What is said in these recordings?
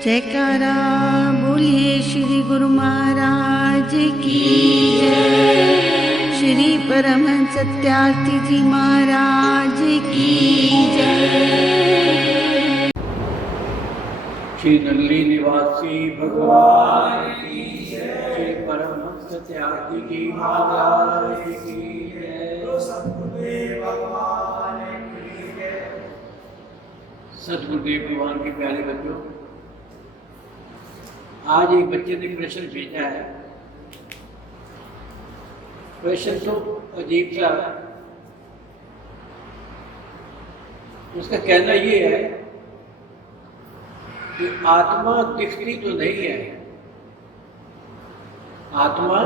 जयकारा बोलिए श्री गुरु महाराज की जय। श्री परमहंस सत्यार्थी जी महाराज की जय। श्री नल्ली निवासी भगवान की जय। श्री परमहंस सत्यार्थी जी महाराज की जय। सतगुरुदेव भगवान की जय। सतगुरुदेव भगवान के प्यारे बच्चों, आज एक बच्चे ने प्रश्न भेजा है। प्रश्न तो अजीब सा, उसका कहना ये है कि आत्मा दिखती तो नहीं है, आत्मा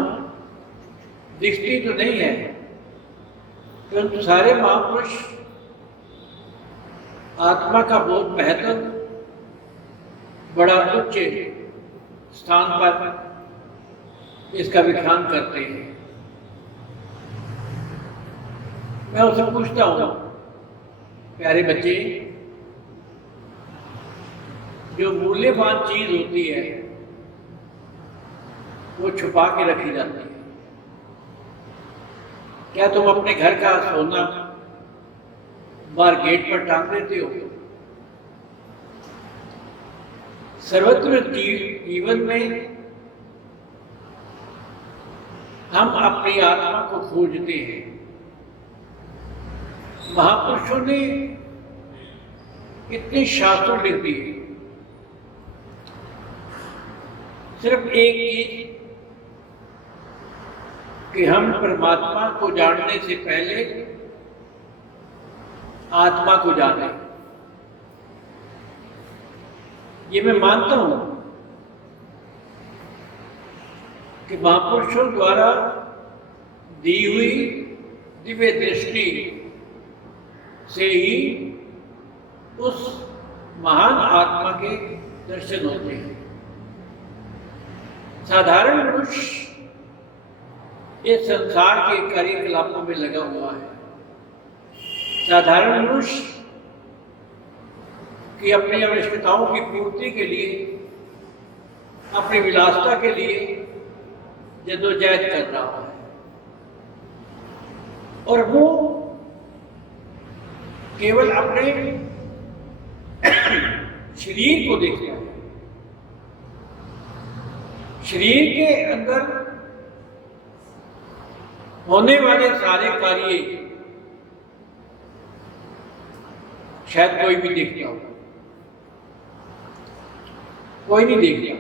दिखती तो नहीं है, परंतु सारे महापुरुष आत्मा का बहुत महत्व, बड़ा उच्च स्थान पर इसका व्याख्यान करते हैं। मैं उससे पूछता हूँ, प्यारे बच्चे, जो मूल्यवान चीज होती है वो छुपा के रखी जाती है। क्या तुम अपने घर का सोना बाहर गेट पर टांग देते हो? सर्वत्र जीवन में हम अपनी आत्मा को खोजते हैं। महापुरुषों ने कितने शास्त्र लिख दिए। सिर्फ एक चीज कि हम परमात्मा को जानने से पहले आत्मा को जाने। ये मैं मानता हूं कि महापुरुषों द्वारा दी हुई दिव्य दृष्टि से ही उस महान आत्मा के दर्शन होते हैं। साधारण मनुष्य इस संसार के कार्यकलापों में लगा हुआ है। साधारण मनुष्य कि अपनी आवश्यकताओं की पूर्ति के लिए, अपनी विलासता के लिए जद्दोजहद कर रहा है, और वो केवल अपने शरीर को देखता है। शरीर के अंदर होने वाले सारे कार्य शायद कोई भी देखता हो, कोई नहीं देखता।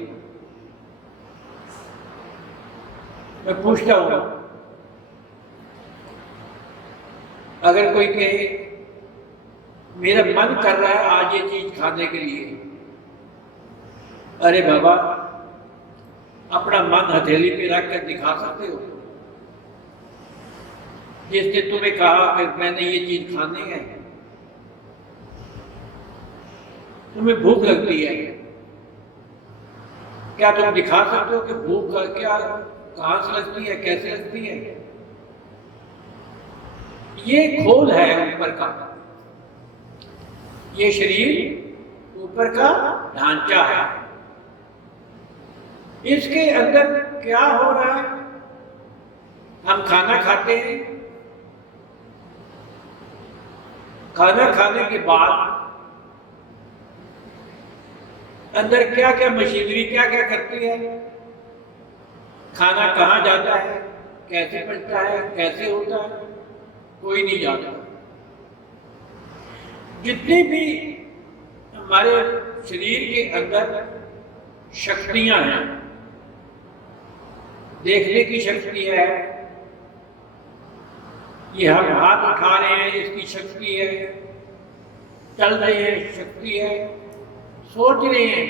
मैं पूछता हूं, अगर कोई कहे मेरा मन कर रहा है आज ये चीज खाने के लिए, अरे बाबा, अपना मन हथेली पे रख कर दिखा सकते हो? जिसने तुम्हें कहा कि मैंने ये चीज खानी है, तुम्हें भूख लगती है, क्या तुम दिखा सकते हो कि भूख क्या, कहां से लगती है, कैसे लगती है? ये खोल है ऊपर का, ये शरीर ऊपर का ढांचा है। इसके अंदर क्या हो रहा है? हम खाना खाते हैं, खाना खाने के बाद अंदर क्या क्या मशीनरी क्या क्या करती है? खाना कहाँ जाता है, कैसे पचता है, कैसे होता है, कोई नहीं जानता। जितनी भी हमारे शरीर के अंदर शक्तियां हैं, देखने की शक्ति है, ये हम हाथ उठा रहे हैं इसकी शक्ति है, चल रहे हैं शक्ति है, सोच रहे हैं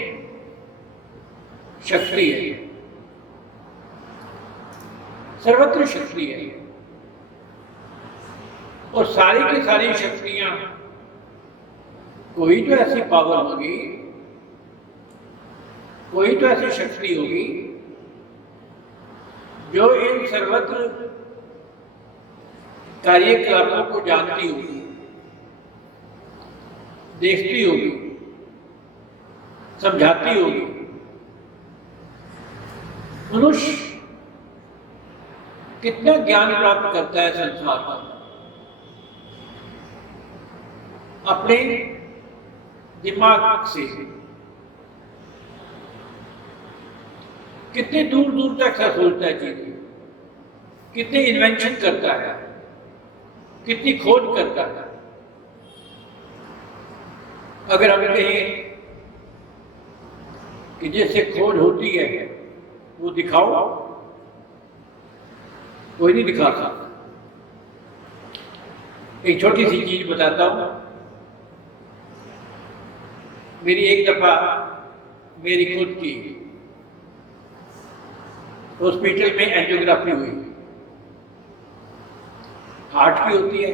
शक्ति है, सर्वत्र शक्ति है। और सारी की सारी शक्तियां, कोई तो ऐसी पावर होगी, कोई तो ऐसी शक्ति होगी जो इन सर्वत्र कार्यकलापों को जानती होगी, देखती होगी, समझाती होगी। मनुष्य कितना ज्ञान प्राप्त करता है संसार का, अपने दिमाग से कितने दूर दूर तक का सोचता है चीजें, कितने इन्वेंशन करता है, कितनी खोज करता है। अगर हम कहें कि जैसे खोज होती है वो दिखाओ, कोई नहीं दिखा सकता। एक छोटी सी चीज बताता हूं। मेरी एक दफा मेरी खुद की हॉस्पिटल में एंजियोग्राफी हुई, हार्ट की होती है।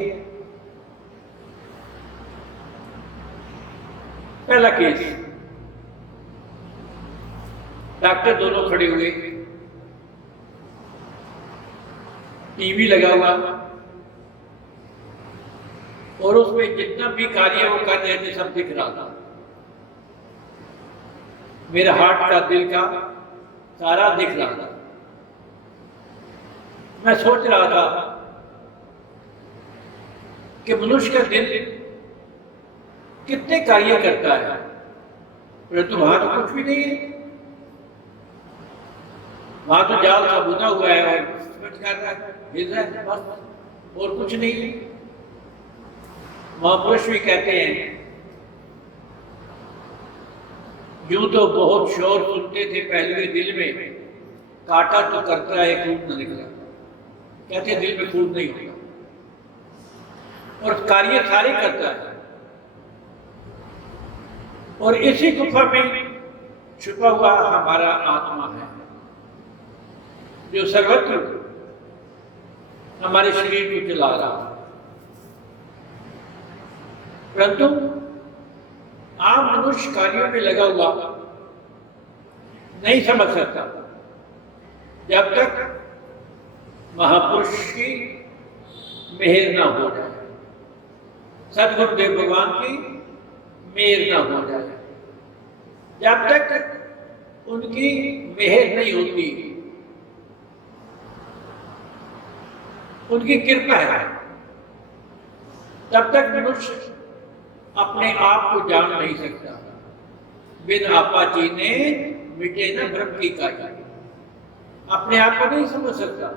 पहला केस, डॉक्टर दोनों खड़े हुए, टीवी लगा हुआ और उसमें जितना भी कार्य वो कर रहे थे सब दिख रहा था। मेरा हार्ट का, दिल का सारा दिख रहा था। मैं सोच रहा था कि मनुष्य का दिल कितने कार्य करता है, परंतु वहां तो कुछ भी नहीं है। वहां तो जाल सा बुना हुआ है और कर रहा है, हिल रहा है, बस और कुछ नहीं है। महापुरुष भी कहते हैं, यूं तो बहुत शोर सुनते थे पहले दिल में, काटा तो करता है खून न निकला। कहते दिल में खून नहीं होता और कार्य सारे करता है। और इसी गुफा में छुपा हुआ हमारा आत्मा है, जो सर्वत्र हमारे शरीर को चला रहा है। परंतु आम मनुष्य कार्यों में लगा हुआ नहीं समझ सकता जब तक महापुरुष की मेहर ना हो जाए, सदगुरुदेव भगवान की मेहर ना हो जाए। जब तक उनकी मेहर नहीं होती, उनकी कृपा है, तब तक मनुष्य अपने आप को जान नहीं सकता। बिन आपा चीने मिटे न ब्रह्म की काया। अपने आप को नहीं समझ सकता।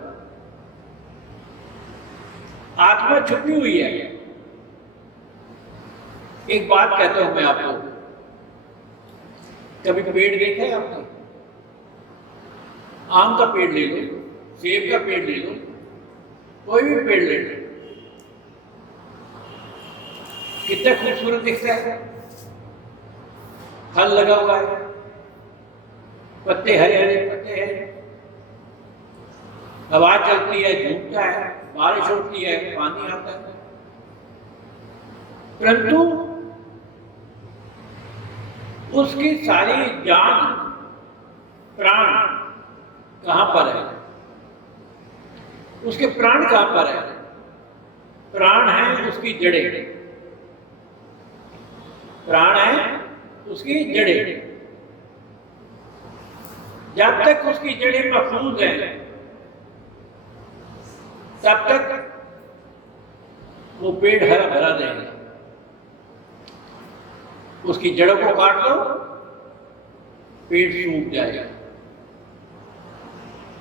आत्मा छुपी हुई है। एक बात कहता हूं मैं आपको, कभी पेड़ देखा है आपने? आम का पेड़ ले लो, सेब का पेड़ ले लो, कोई भी पेड़ ले लो, कितना खूबसूरत दिखता है। फल लगा हुआ है, पत्ते हरे हरे पत्ते हैं, हवा चलती है, झूमता है, बारिश होती है, पानी आता है। परंतु उसकी सारी जान प्राण कहां पर है? उसके प्राण कहां पर है? प्राण है उसकी जड़ें, प्राण है उसकी जड़ें। जब तक उसकी जड़ें महफूज हैं, तब तक वो पेड़ हरा भरा रहेगा। उसकी जड़ों को काट लो, पेड़ सूख जाएगा।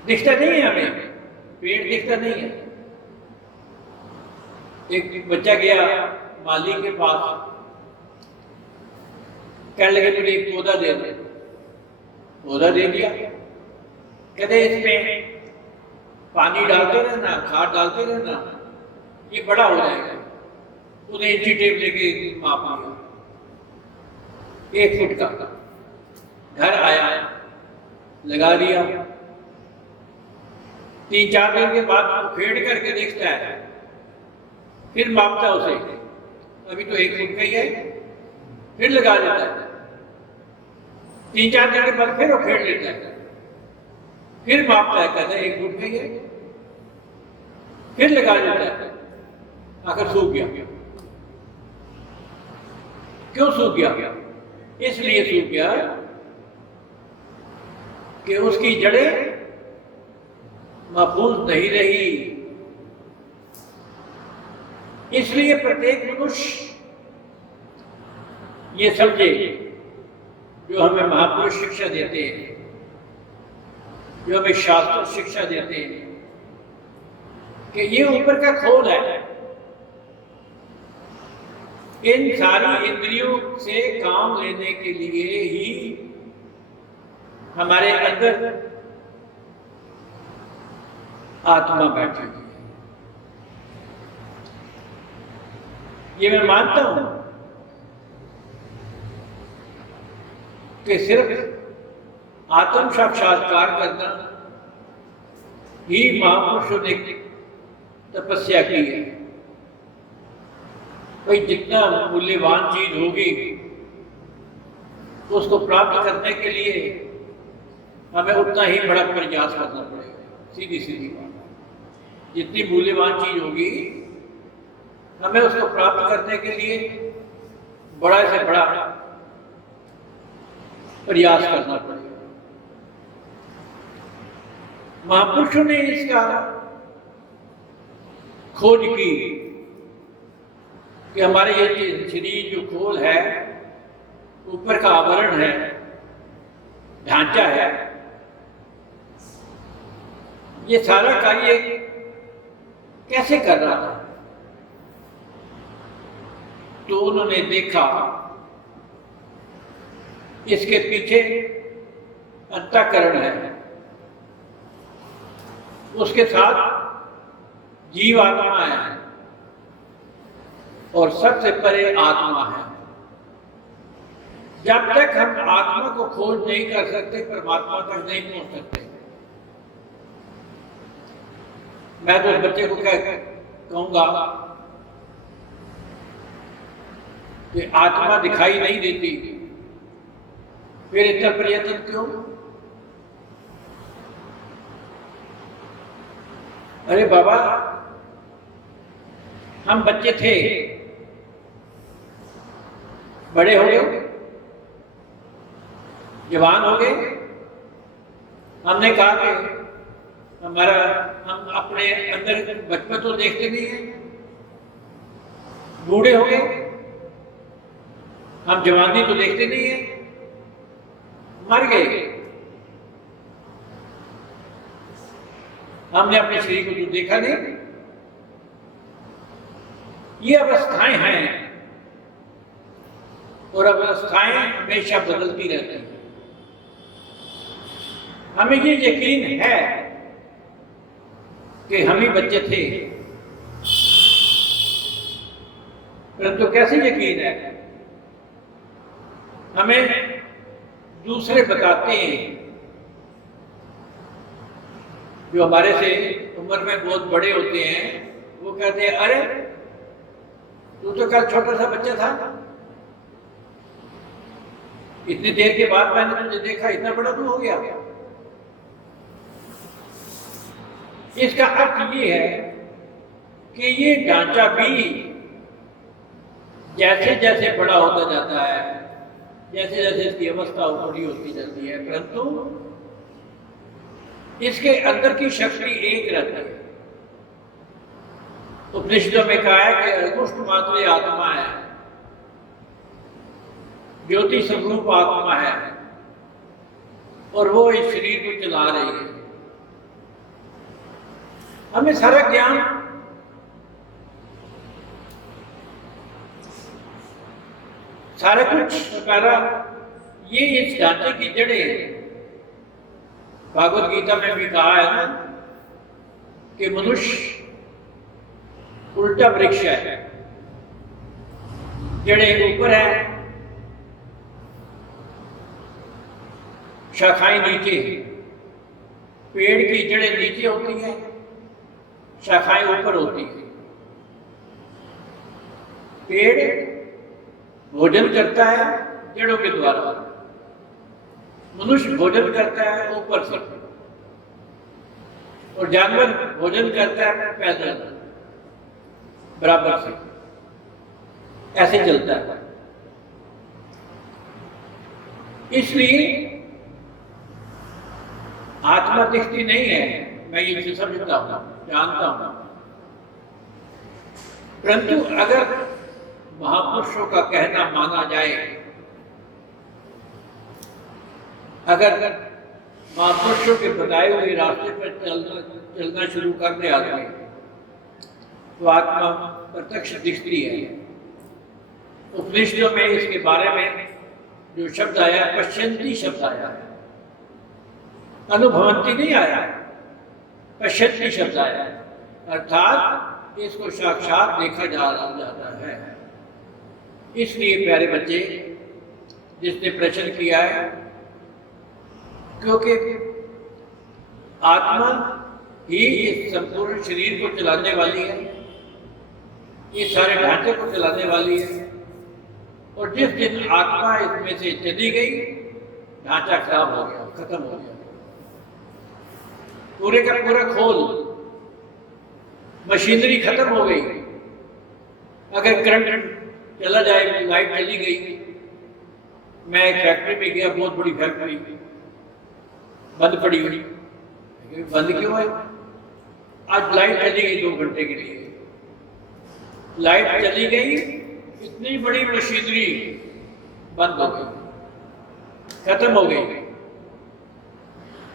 दिखता नहीं है हमें, पेड़ दिखता नहीं है। एक बच्चा गया माली के पास, कहने लगे मुझे एक पौधा दे दे। पौधा दे दिया। कहते इसमें पानी डालते रहना, खाद डालते रहना, ये बड़ा हो जाएगा। उन्हें इंची टेप लेके माप लिया, 1 फुट का। घर आया, लगा दिया। 3-4 दिन के बाद वो फेड करके देखता है, फिर मापता उसे, अभी तो 1 फुट का ही है, फिर लगा देता है। 3-4 दिन के बाद फिर वो फेड लेता है, फिर मापता है, कहता है 1 फुट का ही है, फिर लगा देता है। आखिर सूख गया। क्यों सूख गया? इसलिए सूख गया कि उसकी जड़ें महफूज नहीं रही। इसलिए प्रत्येक मनुष्य ये समझे, जो हमें महापुरुष शिक्षा देते हैं, जो हमें शास्त्र शिक्षा देते हैं, कि ये ऊपर का खोल है। इन सारी इंद्रियों से काम लेने के लिए ही हमारे अंदर आत्मा बैठी है। ये मैं मानता हूं कि सिर्फ आत्म साक्षात्कार करना ही महापुरुषों ने तपस्या की है। भाई जितना मूल्यवान चीज होगी उसको प्राप्त करने के लिए हमें उतना ही बड़ा प्रयास करना पड़ेगा। सीधी सीधी बात, जितनी मूल्यवान चीज होगी हमें उसको प्राप्त करने के लिए बड़ा से बड़ा प्रयास करना पड़ेगा। महापुरुषों ने इसका खोज की कि हमारे ये शरीर जो खोल है, ऊपर का आवरण है, ढांचा है, ये सारा कार्य कैसे कर रहा था। तो उन्होंने देखा इसके पीछे अंतःकरण है, उसके साथ जीवात्मा है और सबसे परे आत्मा है। जब तक हम आत्मा को खोज नहीं कर सकते, परमात्मा तक नहीं पहुंच सकते। मैं तो उस बच्चे को कहूंगा कि आत्मा दिखाई नहीं देती, फिर इतना प्रयत्न क्यों? अरे बाबा, हम बच्चे थे, बड़े हो गए, जवान हो गए, हमने कहा कि हम अपने अंदर बचपन तो देखते नहीं है, बूढ़े हो गए, हम जवानी तो देखते नहीं है, मर गए। हमने अपने शरीर को जो देखा नहीं। ये अवस्थाएं हैं और अवस्थाएं हमेशा बदलती रहती हैं। हमें ये यकीन है कि हम ही बच्चे थे, परंतु कैसे यकीन है? हमें दूसरे बताते हैं, जो हमारे से उम्र में बहुत बड़े होते हैं, वो कहते हैं अरे तू तो कल छोटा सा बच्चा था, इतनी देर के बाद मैंने तुझे देखा, इतना बड़ा तू हो गया। इसका अर्थ ये है कि ये ढांचा भी जैसे जैसे बड़ा होता जाता है, जैसे जैसे इसकी अवस्था बड़ी होती जाती है, परंतु इसके अंदर की शक्ति एक रहती है। उपनिषदों में कहा है कि अंगुष्ठ मात्र आत्मा है, ज्योति स्वरूप आत्मा है, और वो इस शरीर को चला रही है। हमें सारा ज्ञान सारा कुछ सारा ये इस ढांचे की जड़ें है। भागवत गीता में भी कहा है ना कि मनुष्य उल्टा वृक्ष है, जड़ें ऊपर है, शाखाएं नीचे है। पेड़ की जड़ें नीचे होती हैं, शाखाएं ऊपर होती हैं। पेड़ भोजन करता है जड़ों के द्वारा, मनुष्य भोजन करता है ऊपर से, और जानवर भोजन करता है पैदल बराबर से, ऐसे चलता है। इसलिए आत्मा दिखती नहीं है, मैं ये समझता हूँ, जानता हूँ। परंतु अगर महापुरुषों का कहना माना जाए, अगर महापुरुषों के बताए हुए रास्ते पर चलना शुरू कर दे आदमी, तो आत्मा प्रत्यक्ष दिखती है। उपनिषदों में इसके बारे में जो शब्द आया, पश्यंती शब्द आया है, अनुभवंती नहीं आया, पश्यंती शब्द आया है, अर्थात इसको साक्षात देखा जाता है। इसलिए प्यारे बच्चे, जिसने प्रश्न किया है, क्योंकि आत्मा ही इस संपूर्ण शरीर को चलाने वाली है, इस सारे ढांचे को चलाने वाली है, और जिस दिन आत्मा इसमें से चली गई, ढांचा खराब हो गया, खत्म हो गया, पूरे का पूरा खोल, मशीनरी खत्म हो गई। अगर करंट चला जाए, लाइट चली गई, मैं एक फैक्ट्री में गया, बहुत बड़ी फैक्ट्री बंद पड़ी हुई, बंद क्यों है? आज लाइट चली गई 2 घंटे के लिए, लाइट चली गई, इतनी बड़ी मशीनरी बंद हो गई, खत्म हो गई।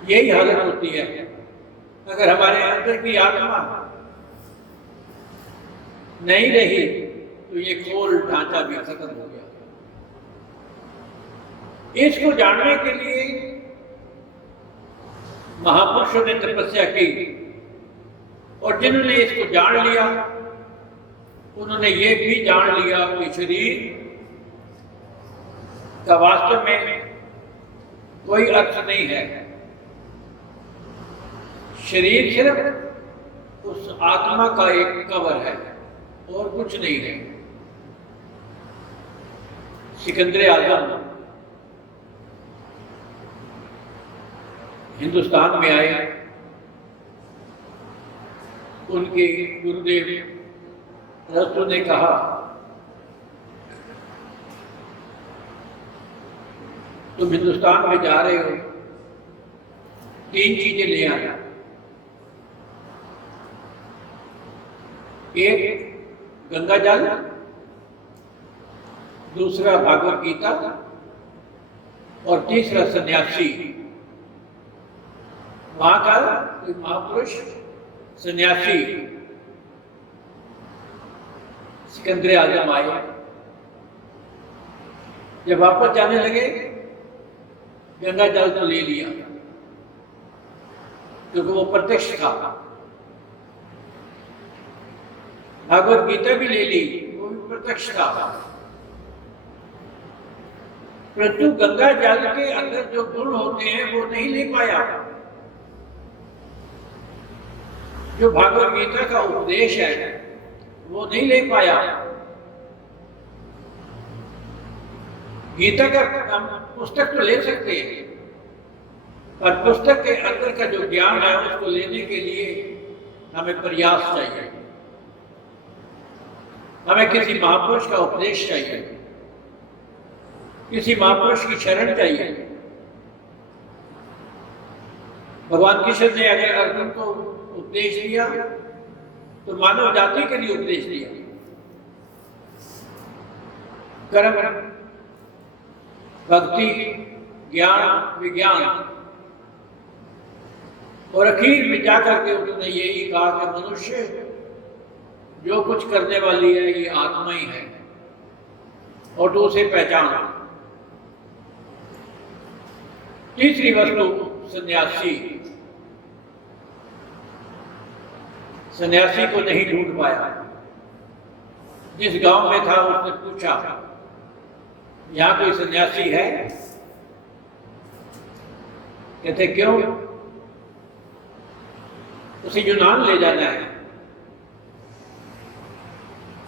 यही हालत होती है अगर हमारे अंदर की आत्मा नहीं रही, तो ये खोल ढांचा भी खत्म हो गया। इसको जानने के लिए महापुरुषों ने तपस्या की, और जिन्होंने इसको जान लिया, उन्होंने ये भी जान लिया कि शरीर का वास्तव में कोई अर्थ नहीं है। शरीर सिर्फ उस आत्मा का एक कवर है और कुछ नहीं है। सिकंदर आजम हिंदुस्तान में आए, उनके गुरुदेव रस्तु ने कहा, तुम हिंदुस्तान में जा रहे हो, 3 चीजें ले आना। एक गंगा जल, दूसरा भागवत गीता, और तीसरा सन्यासी। वहां का महापुरुष सन्यासी सिकंदर आजम आए। जब वापस जाने लगे, गंगा जल तो ले लिया, क्योंकि वो प्रत्यक्ष था। भागवत गीता भी ले ली, वो भी प्रत्यक्ष था। परंतु गंगा जल के अंदर जो गुण होते हैं वो नहीं ले पाया। जो भागवत गीता का उपदेश है वो नहीं ले पाया। गीता का हम पुस्तक तो ले सकते हैं, पर पुस्तक के अंदर का जो ज्ञान है उसको लेने के लिए हमें प्रयास चाहिए, हमें किसी महापुरुष का उपदेश चाहिए, किसी महापुरुष की शरण चाहिए। भगवान कृष्ण ने अगर अर्जुन को उपदेश दिया तो मानव जाति के लिए उपदेश दिया, कर्म, भक्ति, ज्ञान, विज्ञान, और आखिर में जाकर के उन्होंने यही कहा कि मनुष्य जो कुछ करने वाली है ये आत्मा ही है, और तो उसे पहचाना। तीसरी वस्तु सन्यासी। सन्यासी को नहीं ढूंढ पाया। जिस गांव में था उसने पूछा, यहाँ कोई सन्यासी है? कहते क्यों? उसे यूनान ले जाना है।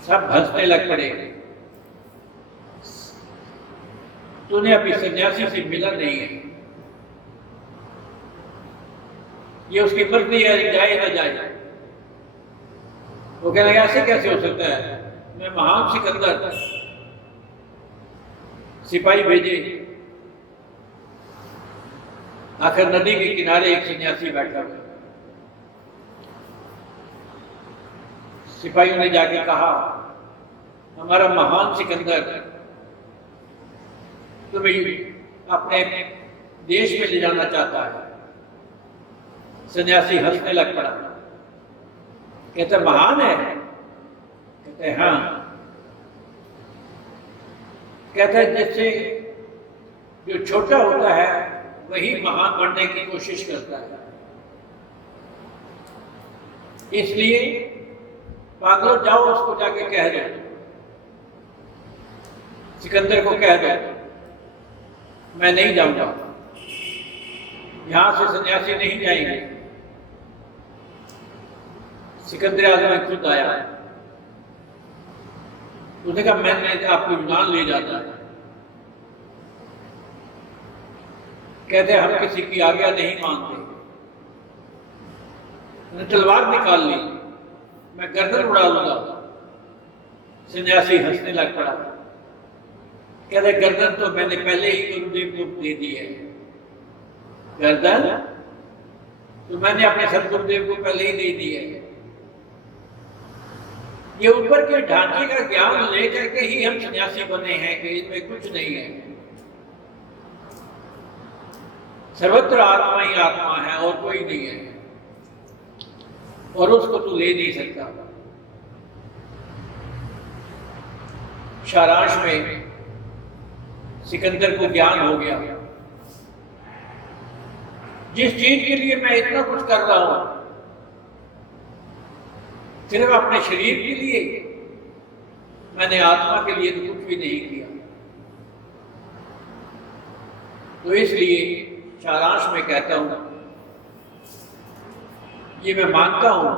सब हंसने लग पड़े, तूने अभी सन्यासी से मिला नहीं है, ये उसकी मर्जी है, जाए ना जाए। वो कहने लगा ऐसे कैसे हो सकता है? मैं महान सिकंदर सिपाही भेजे, आखिर नदी के किनारे एक सन्यासी बैठा हुआ, सिपाहियों ने जाके कहा, हमारा महान सिकंदर तुम्हें अपने देश में ले जाना चाहता है। सन्यासी हंसने लग पड़ा, कहते महान है? कहते हाँ। कहता है जिससे जो छोटा होता है वही महान बनने की कोशिश करता है, इसलिए पागलो जाओ उसको जाके कह दो, सिकंदर को कह दो मैं नहीं जाऊंगा, यहां से सन्यासी नहीं जाएंगे। सिकंदर आजम खुद आया, उसने कहा मैंने आपको यूनान ले जाता है। कहते हम किसी की आज्ञा नहीं मानते। मैंने तलवार निकाल ली, मैं गर्दन उड़ा लूंगा। सन्यासी हंसने लग पड़ा, कहते गर्दन तो मैंने पहले ही गुरुदेव को दे दी है। गर्दन तो मैंने अपने सदगुरुदेव को पहले ही दे दी है। ये ऊपर के ढांचे का ज्ञान लेकर के ही हम सन्यासी बने हैं कि इसमें कुछ नहीं है। सर्वत्र आत्मा ही आत्मा है और कोई नहीं है, और उसको तू ले नहीं सकता। सारांश में सिकंदर को ज्ञान हो गया, जिस चीज के लिए मैं इतना कुछ कर रहा हूं सिर्फ अपने शरीर के लिए, मैंने आत्मा के लिए तो कुछ भी नहीं किया। तो इसलिए सारांश में कहता हूं, ये मैं मानता हूं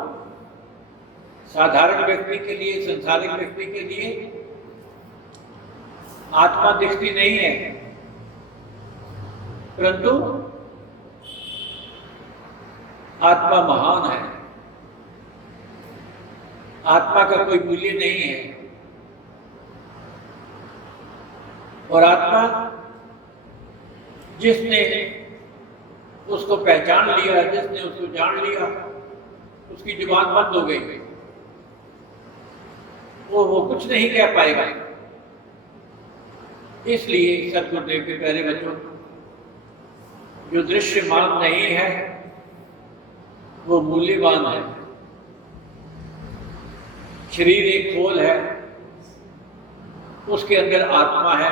साधारण व्यक्ति के लिए, संसारिक व्यक्ति के लिए आत्मा दिखती नहीं है, परंतु आत्मा महान है। आत्मा का कोई मूल्य नहीं है, और आत्मा जिसने उसको पहचान लिया, जिसने उसको जान लिया, उसकी जुबान बंद हो गई, वो कुछ नहीं कह पाएगा। इसलिए सदगुरुदेव के प्यारे बच्चों, जो दृश्यमान नहीं है वो मूल्यवान है। शरीर एक खोल है, उसके अंदर आत्मा है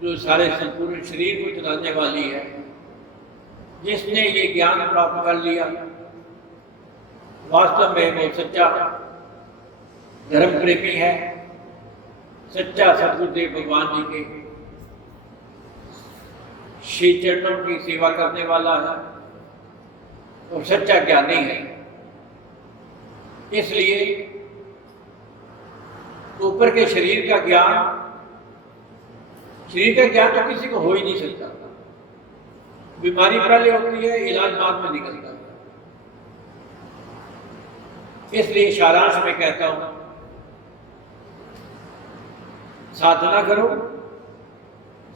जो सारे संपूर्ण शरीर को चलाने वाली है। जिसने ये ज्ञान प्राप्त कर लिया, वास्तव में वो सच्चा धर्म प्रेमी है, सच्चा सदगुरुदेव भगवान जी के श्री चरणों की सेवा करने वाला है और सच्चा ज्ञानी है। इसलिए ऊपर के शरीर का ज्ञान तो किसी को हो ही नहीं सकता। बीमारी पहले होती है, इलाज बाद में निकलता है। इसलिए सारांश में कहता हूं, साधना करो,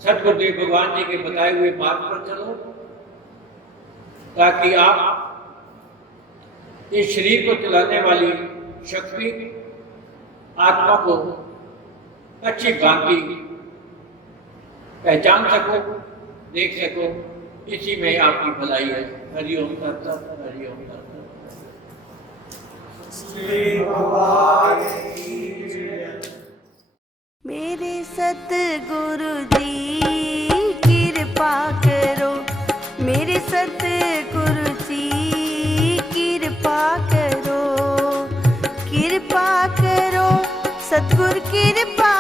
सदगुरुदेव भगवान जी के बताए हुए मार्ग पर चलो, ताकि आप इस शरीर को चलाने वाली शक्ति आत्मा को अच्छी भांति पहचान सको, देख सको। इसी में आपकी भलाई है। हरिओम तत्त, हरिओम तत्त। मेरे सतगुरु जी कृपा करो, मेरे सतगुरु जी कृपा करो, कृपा करो, सतगुरु कृपा